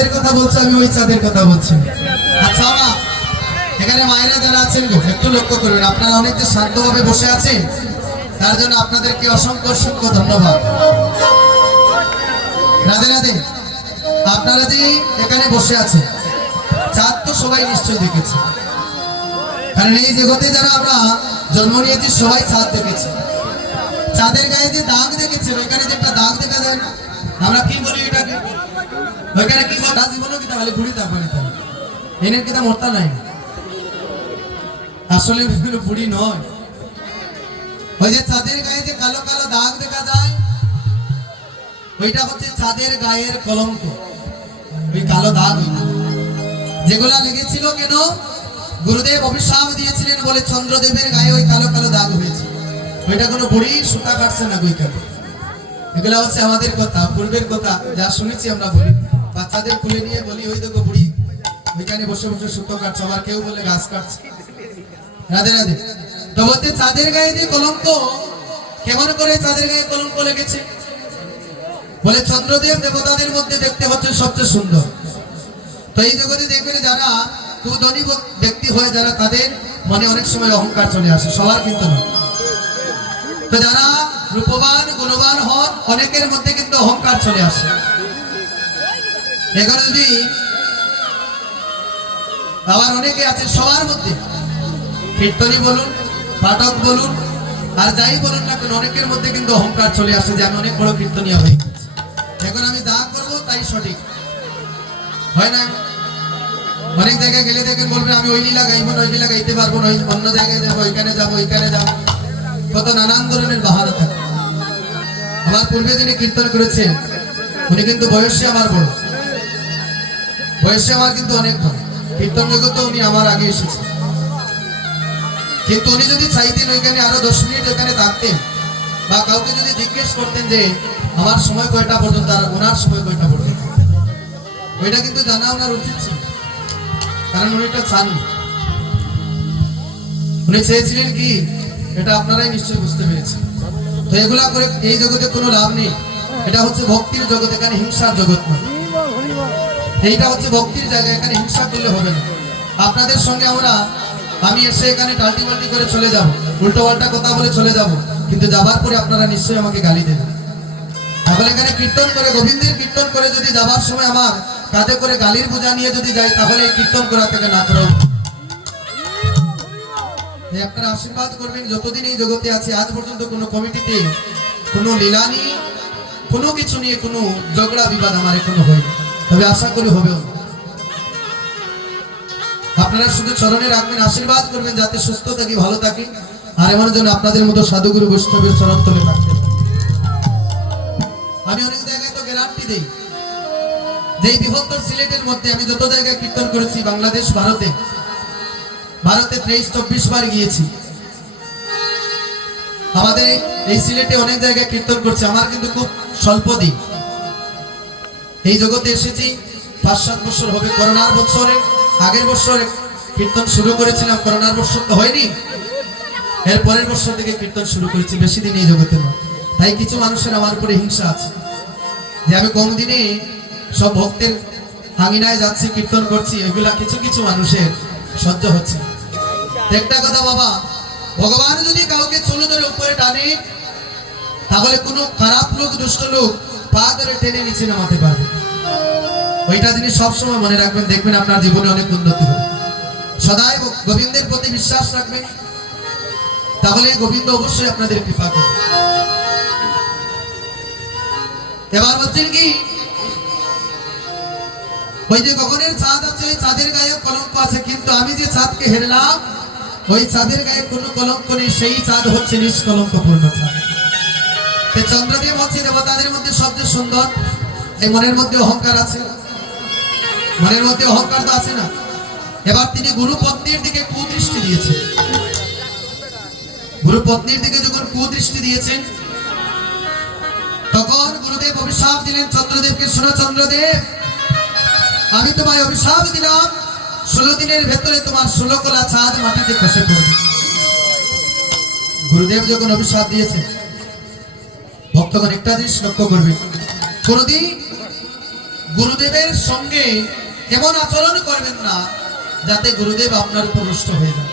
চাঁদের কথা বলছো, আমি ওই চাঁদের কথা বলছি। আচ্ছা মা এখানে মায়েরা যারা আছেন একটু লক্ষ্য করবেন আপনারা অনেক যে শান্তভাবে বসে আছেন, তার জন্য আপনাদেরকে অসংখ্য অসংখ্য ধন্যবাদ। রাধে রাধে, আপনারা যে এখানে বসে আছেন, চাঁদ তো সবাই নিশ্চয়ই দেখেছে। কারণ এই জগতে যারা আমরা জন্ম নিয়েছি, সবাই চাঁদ দেখেছি। চাঁদের গায়ে যে দাগ দেখেছেন, ওইখানে যে একটা দাগ দেখা যায় না। আমরা কি বলি এটাকে কি বল জীবনও কি তাহলে বুড়ি না তাহলে এনের তা মরতা নাই। আসলে বুড়ি নয় ওই যে চাঁদের গায়ে যে কালো কালো দাগ দেখা যায়, ওইটা হচ্ছে চাঁদের গায়ের কলঙ্ক। ওই কালো দাগ যেগুলা লেগেছিল কেন? গুরুদেব অভিশাপ দিয়েছিলেন বলে চন্দ্রদেবের গায়ে ওই কালো কালো দাগ হয়েছে। ওইটা কোনো বুড়ি সুতা কাটছে না বইকাটে এগুলা হচ্ছে আমাদের কথা, পূর্বের কথা, যা শুনেছি আমরা বলি। বাচ্চাদের খুলে নিয়ে বলি, ওই দেখো বুড়ি, ওইখানে বসে বসে সুতো কাটছে, আবার কেউ বলে গাছ কাটছে। রাধে রাধে। তো বলতে চাঁদের গায়ে যে কলঙ্ক, কেমন করে চাঁদের গায়ে কলঙ্ক লেগেছে? বলে, চন্দ্রদেব দেবতাদের মধ্যে দেখতে হচ্ছে সবচেয়ে সুন্দর। তো এই জগতে দেখবেন যারা ব- ব্যক্তি হয় যারা, তাদের মনে অনেক সময় অহংকার চলে আসে, সবার কিন্তু না। তো যারা রূপবান, গুণবান হন, অনেকের মধ্যে কিন্তু অহংকার চলে আসে। এখানে অনেকে আছে সবার মধ্যে। কীর্তনী বলুন, পাঠক বলুন, আর যাই বলুন না কেন, অনেকের মধ্যে কিন্তু অহংকার চলে আসে যে আমি অনেক বড় কীর্তনীয় হয়ে গেছি। এখন আমি যা করব তাই সঠিক। হয় না? অনেক জায়গায় গেলে দেখেন বলবেন আমি ওই লীলা গাইবো না, ওই লীলা গাইতে পারব না অন্য জায়গায় যাব, ওইখানে যাব ওইখানে যাব। কত নানান ধরনের বাহানা থাকে। আমার পূর্বে যিনি কীর্তন করেছেন, উনি কিন্তু বয়সে আমার বড়। বয়সে আমার কিন্তু অনেক বড় কীর্তন জগতে উনি আমার আগে এসেছেন। কিন্তু উনি যদি চাইতেন ওইখানে আরও দশ মিনিট ওখানে থাকতেন, বা কাউকে যদি জিজ্ঞেস করতেন যে, আমার সময় কয়টা পর্যন্ত? আর ওনার সময় কয়টা পর্যন্ত? ওইটা কিন্তু জানা ওনার উচিত ছিল। কারণ উনি এটা চাননি উনি চেয়েছিলেন কি, এটা আপনারাই নিশ্চয়ই বুঝতে পেরেছেন। তো এগুলা করে এই জগতে কোনো লাভ নেই। এটা হচ্ছে ভক্তির জগৎ এখানে হিংসার জগৎ নয়। এইটা হচ্ছে ভক্তির জায়গা, এখানে হিংসা করলে হবে না। আপনাদের সঙ্গে আমরা, আমি এসে এখানে টাল্টি মাল্টি করে চলে যাব, উল্টো পাল্টা কথা বলে চলে যাব, কিন্তু যাবার পরে আপনারা নিশ্চয়ই আমাকে গালি দেবেন। তাহলে এখানে কীর্তন করে, গোবিন্দের কীর্তন করে যদি যাবার সময় আমার কাঁধে করে গালির বোঝা নিয়ে যদি যাই, তাহলে এই কীর্তন করা থেকে না করা আপনারা আশীর্বাদ করবেন, যতদিন এই জগতে আছে, আজ পর্যন্ত কোনো কমিটিতে কোনো লীলা নিয়ে কোনো কিছু নিয়ে কোনো ঝগড়া বিবাদ আমার এখনও হয়নি। তবে আশা করি হবেও। আপনারা শুধু চরণে রাখবেন, আশীর্বাদ করবেন, যাতে সুস্থ থাকি, ভালো থাকি, আর এমন যেন আপনাদের মতো সাধুগুরু বৈষ্ণবের চরণ তলে থাকতে আমি অনেক জায়গায় তো গ্যারান্টি বৃহত্তর সিলেটের মধ্যে আমি যত জায়গায় কীর্তন করেছি, বাংলাদেশ, ভারতে ভারতে তেইশ, চব্বিশ বার গিয়েছি। আমাদের এই সিলেটে অনেক জায়গায় কীর্তন করছে, আমার কিন্তু খুব স্বল্প দিন। এই জগতে এসেছি। পাঁচ সাত বছর হবে করোনার বছরে। আগের বছরে কীর্তন শুরু করেছিলাম, করোনার বছর তো হয়নি। এর পরের বছর থেকে কীর্তন শুরু করেছি, বেশি দিন এই জগতে নয় তাই কিছু মানুষের আমার উপরে হিংসা আছে। যে আমি কম দিনে সব ভক্তের হাঙ্গিনায় যাচ্ছি, কীর্তন করছি, এগুলা কিছু কিছু মানুষের সহ্য হচ্ছে একটা কথা বাবা, ভগবান যদি কাউকে চুলো ধরে উপরে টানে, তাহলে কোনো খারাপ লোক, দুষ্ট লোক পা ধরে টেনে নিচে নামাতে পারবে। ওইটা যিনি সবসময় মনে রাখবেন, দেখবেন আপনার জীবনে অনেক উন্নতি হবে। সদাই গোবিন্দের প্রতি বিশ্বাস রাখবেন। তাহলে গোবিন্দ অবশ্যই আপনাদের কৃপা করবে। এবার বলছেন কি, ওই যে গগনের চাঁদ আছে, ওই চাঁদের গায়ে কলঙ্ক আছে, কিন্তু আমি যে চাঁদকে হেরলাম, ওই চাঁদের গায়ে কোনো কলঙ্ক নেই, সেই চাঁদ হচ্ছে নিষ্কলঙ্ক পূর্ণ চাঁদ। তো চন্দ্রদেব হচ্ছে দেবতাদের মধ্যে সবচেয়ে সুন্দর, এই মনের মধ্যে অহংকার আছে। মনের মধ্যে অহংকার তো আছে না। এবার তিনি গুরু পত্নীর দিকে কুদৃষ্টি দিয়েছেন। গুরু পত্নীর দিকে যখন কুদৃষ্টি দিয়েছেন, তখন গুরুদেব অভিশাপ দিলেন, চন্দ্রদেবকে, শোনো চন্দ্রদেব, আমি তোমায় অভিশাপ দিলাম। ষোলো দিনের ভেতরে তোমার ষোলো কলা চাঁদ মাটিতে খসে পড়বে। গুরুদেব যখন অভিশাপ দিয়েছেন ভক্তগণ একটা জিনিস লক্ষ্য করবে। কোনদিন গুরুদেবের সঙ্গে এমন আচরণ করবেন না, যাতে গুরুদেব আপনার উপর রুষ্ট হয়ে যান।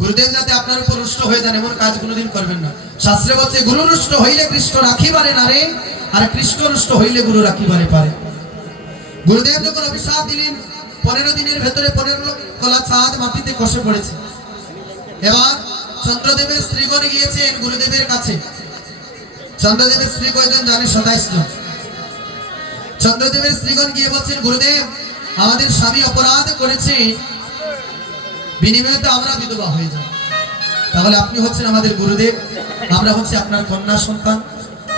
গুরুদেব যাতে আপনার উপর রুষ্ট হয়ে যান, এমন কাজ কোনোদিন করবেন না। শাস্ত্রে বলছে, গুরু রুষ্ট হইলে কৃষ্ণ রাখিবারে না রে, আর কৃষ্ণ রুষ্ট হইলে গুরু রাখিবারে পারে। গুরুদেব যখন অভিশাপ দিলেন, পনেরো দিনের ভেতরে পনেরো কলা চাঁদ মাটিতে কষে পড়েছে। এবার চন্দ্রদেবের স্ত্রীগণ গিয়েছেন? গুরুদেবের কাছে। চন্দ্রদেবের স্ত্রী কয়জন জানে? সাতাইশ জন। চন্দ্রদেবের স্ত্রীগণ গিয়ে বলছেন, গুরুদেব, আমাদের স্বামী অপরাধ করেছে। আমরা বিধবা হয়ে যাব। তাহলে আপনি হচ্ছেন আমাদের গুরুদেব। আমরা হচ্ছে আপনার কন্যা সন্তান।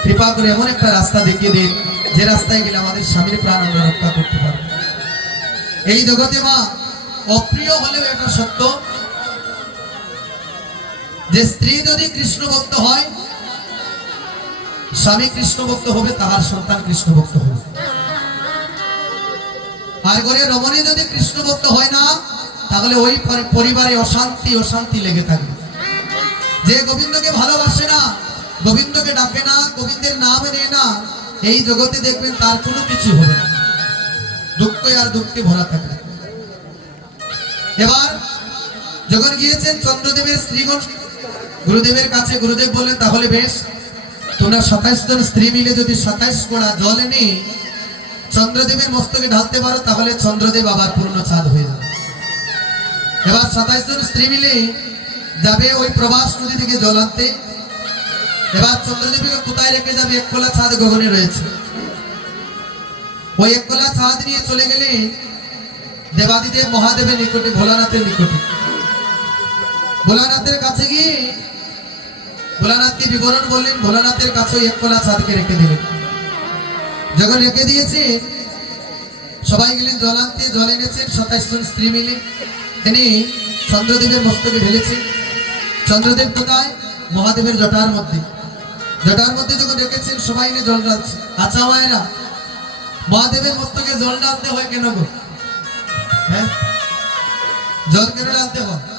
কৃপা করে এমন একটা রাস্তা দেখিয়ে দিন, যে রাস্তায় গেলে আমাদের স্বামীর প্রাণ আমরা রক্ষা করতে পারব। এই জগতে মা, অপ্রিয় হলেও এটা সত্য। যে স্ত্রী যদি কৃষ্ণ ভক্ত হয়, স্বামী কৃষ্ণ ভক্ত হবে, তাহার সন্তান কৃষ্ণ ভক্ত হবে। আর করে রমণী যদি কৃষ্ণ ভক্ত হয় না, তাহলে ওই পরিবারে অশান্তি অশান্তি লেগে থাকবে যে গোবিন্দকে ভালোবাসে না, গোবিন্দকে ডাকে না, গোবিন্দের নাম নেয় না, এই জগতে দেখবেন তার কোনো কিছু হবে না। দুঃখে আর দুঃখে ভরা থাকবে এবার, যখন গিয়েছেন চন্দ্রদেবের স্ত্রীগণ গুরুদেবের কাছে গুরুদেব বললেন, তাহলে বেশ, তোমরা সাতাইশ জন স্ত্রী মিলে যদি সাতাইশ কোড়া জল এনে চন্দ্রদেবের মস্তকে ঢালতে পারো, তাহলে চন্দ্রদেব আবার পূর্ণ চাঁদ হয়ে যাবে। এবার সাতাইশ জন স্ত্রী মিলে যাবে ওই প্রবাস নদী থেকে জল আনতে। এবার চন্দ্রদেবীকে কোথায় রেখে যাবে? এক কোলা ছাদ গগনে রয়েছে। ওই এক কোলা ছাদ নিয়ে চলে গেলে দেবাদিদেব মহাদেবের নিকটে, ভোলানাথের নিকটে। ভোলানাথের কাছে গিয়ে ভোলানাথকে বিবরণ বললেন ভোলানাথের কাছে এক কোলা ছাদকে রেখে দিলেন। যখন রেখে দিয়েছে, সবাই গেলেন, জল আনতে, জল এনেছেন, সাতাইশ জন স্ত্রী মিলে। এনে চন্দ্রদেবের মস্তকে ঢেলেছে চন্দ্রদেব কোথায়? মহাদেবের জটার মধ্যে। জটার মধ্যে যখন রেখেছেন, সবাই এনে জল ঢালছে। আচ্ছা মায়েরা, মহাদেবের মস্তকে জল ঢালতে হয় কেন গো? হ্যাঁ? জল কেন ঢালতে হয়?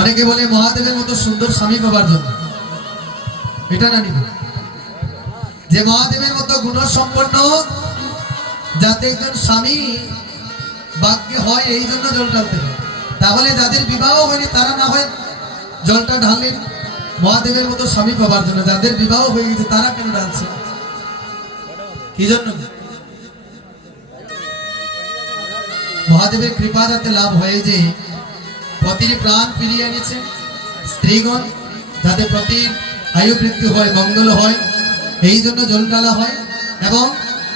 অনেকে বলে মহাদেবের মতো সুন্দর স্বামী পাবার জন্য। এটা না নিবে। যে মহাদেবের মতো গুণ সম্পন্ন যাতে একজন স্বামী বাক্যে হয়, এই জন্য জল ঢালতে তাহলে যাদের বিবাহ হয়নি, তারা না হয় জলটা ঢাললেন মহাদেবের মতো স্বামী পাবার জন্য। যাদের বিবাহ হয়ে গেছে, তারা কেন ঢালছে? কি জন্য? মহাদেবের কৃপা যাতে লাভ হয়ে যে পতির প্রাণ ফিরিয়ে এনেছে। স্ত্রীগণ, যাতে প্রতির আয়ু বৃদ্ধি হয়, মঙ্গল হয়, এই জন্য জল ঢালা হয় এবং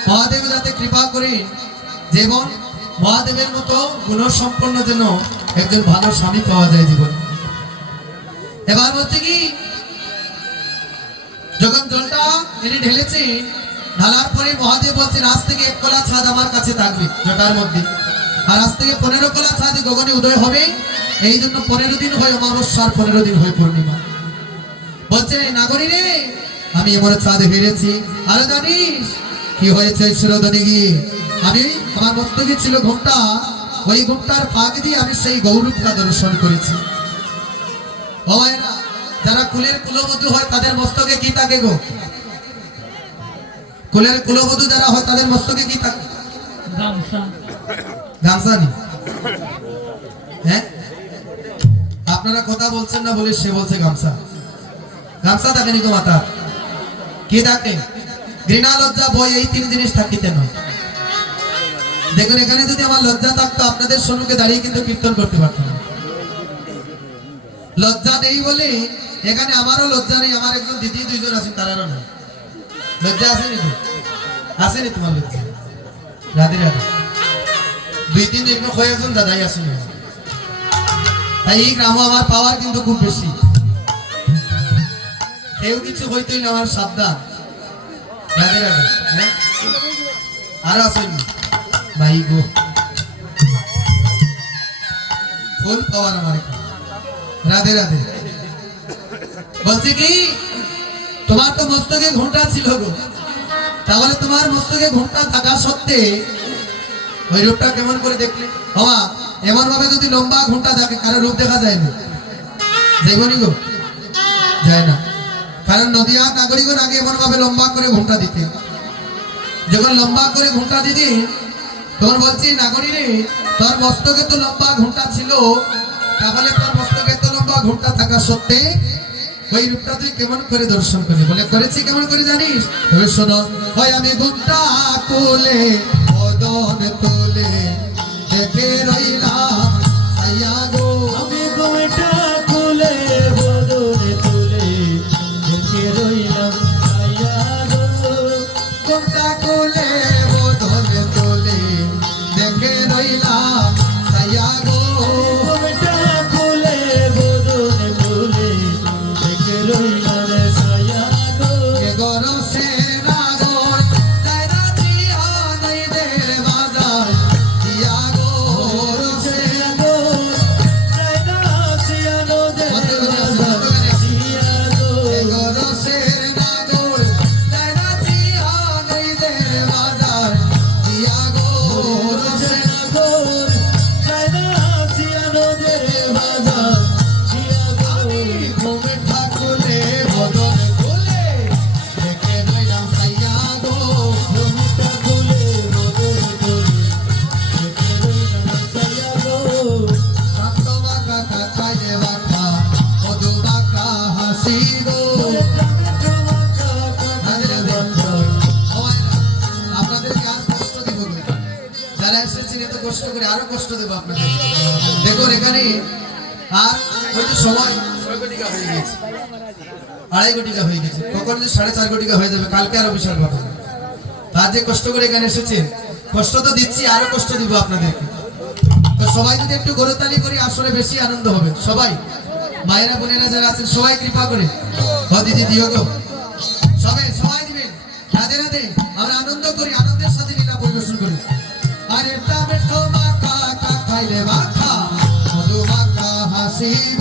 মহাদেব যাতে কৃপা করেন যেমন মহাদেবের মতো গুণসম্পন্ন যেন একজন ভালো স্বামী পাওয়া যায় জীবন। এবার হচ্ছে কি, যখন জলটা এনে ঢেলেছে, ঢালার পরে মহাদেব বলছেন, আজ থেকে এক কলা ছাদ আমার কাছে থাকবে, জটার মধ্যে। আর আজ থেকে পনেরো কলা ছাদ গগনে উদয় হবে। এই জন্য পনেরো দিন হয়, অমাবস্যা আর পনেরো দিন হয় পূর্ণিমা। বলছে নাগরী রে, আমি এমন চাঁদ হেরেছি আরে জানিস, কি হয়েছে সুরধনী গিয়ে? আমি, আমার মস্তকে ছিল ঘুমটা। ওই ঘুমটার ফাঁক দিয়ে আমি সেই গৌরবটা দর্শন করেছি। যারা কুলের কুলবধূ হয়, তাদের মস্তকে কি থাকে গো? কুলের কুলবধূ যারা হয়, তাদের মস্তকে কি থাকে? গামছা। গামছা হ্যাঁ? আপনারা কথা বলছেন না বলে সে বলছে গামছা। গামছা থাকে নি গো মাতা কি থাকে ঘৃণা, লজ্জা, ভয়, এই তিন জিনিস থাকিতে নয়। দেখুন, এখানে যদি আমার লজ্জা থাকতো, আপনাদের সম্মুখে দাঁড়িয়ে কিন্তু কীর্তন করতে পারতাম। লজ্জা নেই বলে এখানে আমারও লজ্জা নেই, আমার একজন দিদি, দুইজন আছেন, তারারও নেই। লজ্জা আসেনি তো? আসেনি তোমার লজ্জা? রাধে রাধে। দুই দিন হয়ে আছেন দাদাই আসেনি তাই এই গ্রাম আমার পাওয়ার কিন্তু খুব বেশি। কেউ কিছু হইতেই না আমার সাবধান। হ্যাঁ? আসেন ভাই গো। ফুল পাওয়ার আমার রাধে রাধে। বলছে কি, তোমার তো মস্তকে ঘণ্টা ছিল গো। তাহলে তোমার মস্তকে ঘণ্টা থাকা সত্ত্বে ওই রূপটা কেমন করে দেখলে? বাবা এমন ভাবে যদি লম্বা ঘণ্টা থাকে, কারও রূপ দেখা যায় না। যাইবনি গো? যায় না। কারণ নদিয়া নাগরিকগণ আগে এমন ভাবে লম্বা করে ঘণ্টা দিতে যখন লম্বা করে ঘুমটা দিদি তখন বলছি, নাগরী রে, তোর মস্তকে তো লম্বা ঘুমটা ছিল। তাহলে তোর মস্তকে তো লম্বা ঘুমটা থাকা সত্ত্বে ওই রূপটা তুই কেমন করে দর্শন করলি? বলে, করেছি কেমন করে জানিস? শোনো, ওই আমি ঘুমটা কোলে দেখে আরও কষ্ট দেবো আপনাদের। দেখুন এখানে, আর ওই যে সময় আড়াই কোটিকা হয়ে গেছে। কখন যে সাড়ে চার কোটিকা হয়ে যাবে, কালকে আরও বিশাল তার যে কষ্ট করে এখানে এসেছেন, কষ্ট তো দিচ্ছি, আরও কষ্ট দিব আপনাদেরকে। তো সবাই যদি একটু করি, আসলে বেশি আনন্দ হবে। সবাই, মায়েরা, বোনেরা যারা আছেন, সবাই কৃপা করে। দিদি, দিও সবাই দিবেন। রাধে রাধে। আমরা আনন্দ করি, আনন্দের সাথে পরিবেশন করি। আরে টমেটো see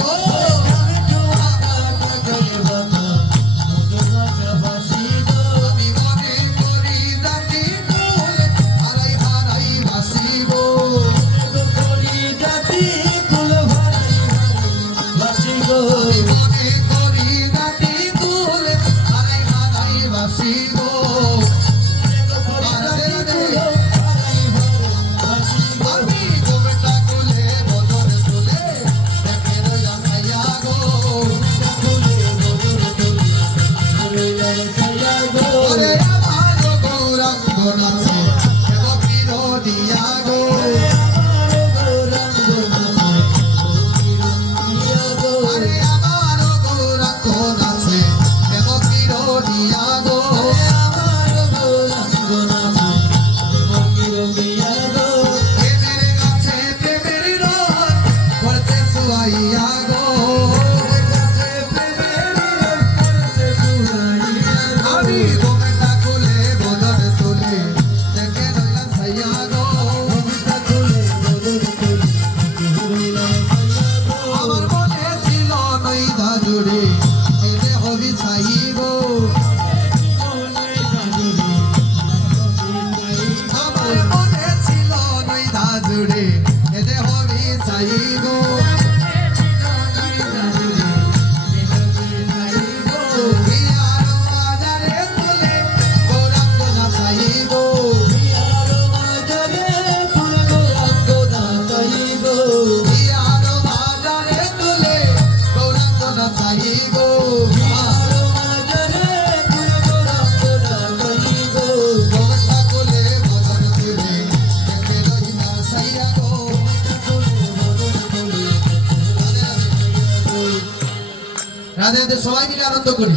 করি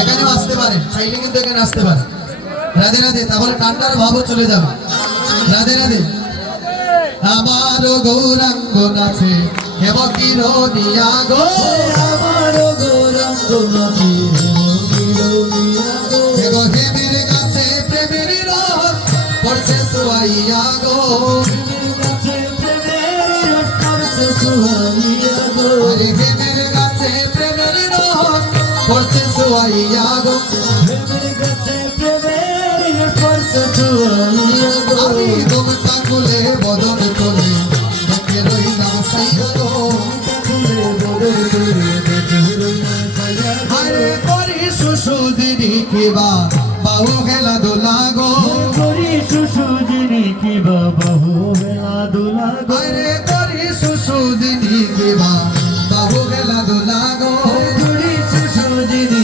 এখানেও আসতে পারে চাইলে কিন্তু এখানে আসতে পারে। রাধে রাধে তাহলে ঠান্ডার ভাবও চলে যাবে। রাধে রাধে। আমার গৌরাঙ্গ নাচে হেব কিরণিয়া গো হেগো হেমের কাছে প্রেমের রস পড়ছে সুয়াইয়া গো দুয়াইয়া গো প্রেমের গেছে প্রেমের স্পর্শ দুয়াইয়া গো আমি তোমাকে কুলে বদন তোলে দেখে রই না সাইয়া গো। কুলে বদন তোলে দেখে রই না সাইয়া আরে করি সুসুদিনি কিবা বাহু খেলা দোলা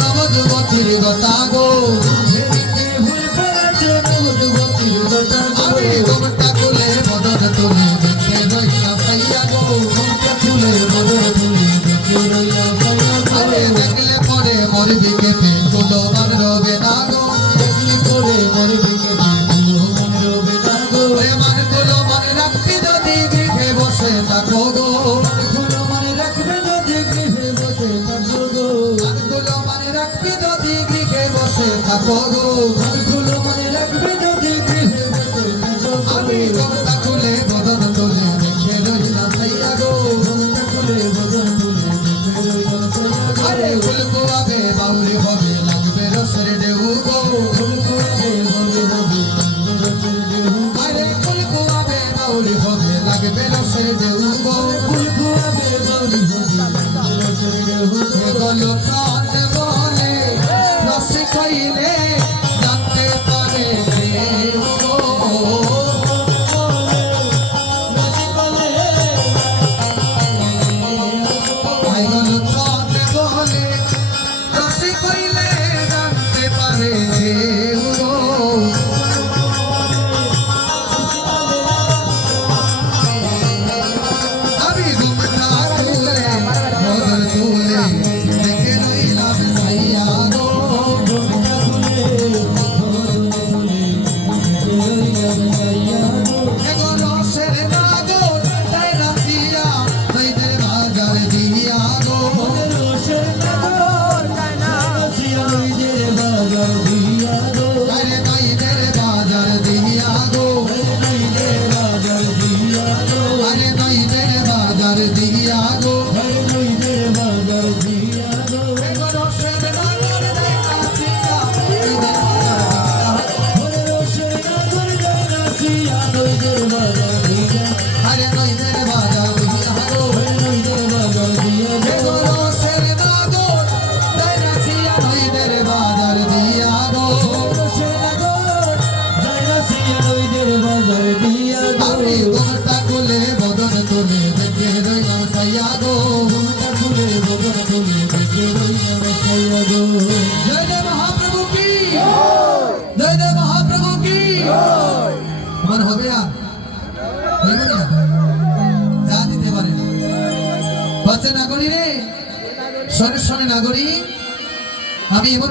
নবযুবতীর কথা গো।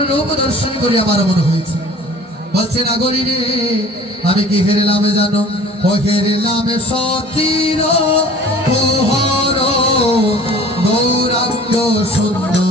রূপ দর্শন করি আমার মনে হয়েছে। বলছে, নাগরী রে, আমি কি হেরলামে জানো? ও হেরলামে সতীর দৌরাগ্য সুন্দর